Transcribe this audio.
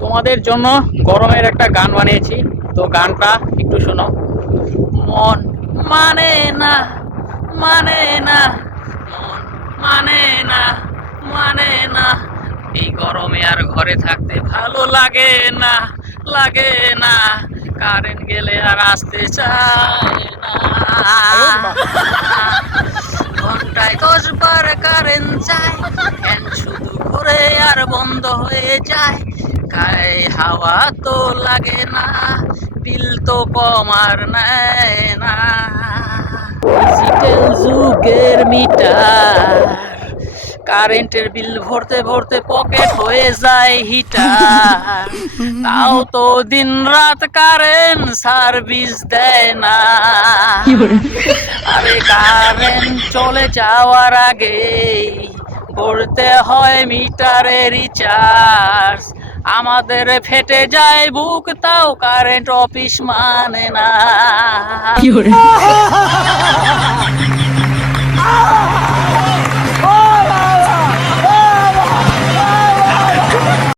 তোমাদের জন্য গরমের একটা গান বানিয়েছি। তো গানটা একটু শোনো। মন মানে না মানে না, মন মানে না মানে না। এই গরমে আর ঘরে থাকতে ভালো লাগে না লাগে না। কারেন্ট গেলে আর আসতে চায় না। ঘন্টায় দশ বার কারেন্ট যায় শুধু ঘুরে আর বন্ধ হয়ে যায়। গায়ে হাওয়া তো লাগে না বিল তো কম আর নেয় না। ডিজিটাল যুগের মিটার কারেন্টের বিল ভরতে ভরতে পকেট হয়ে যায় হিটার। তাও তো দিন রাত কারেন্ট সার্ভিস দেয় না। আরে কারেন্ট চলে যাওয়ার আগে করতে হয় মিটারে রিচার্জ। আমাদের ফেটে যায় বুক তাও কারেন্ট অফিস মানে না।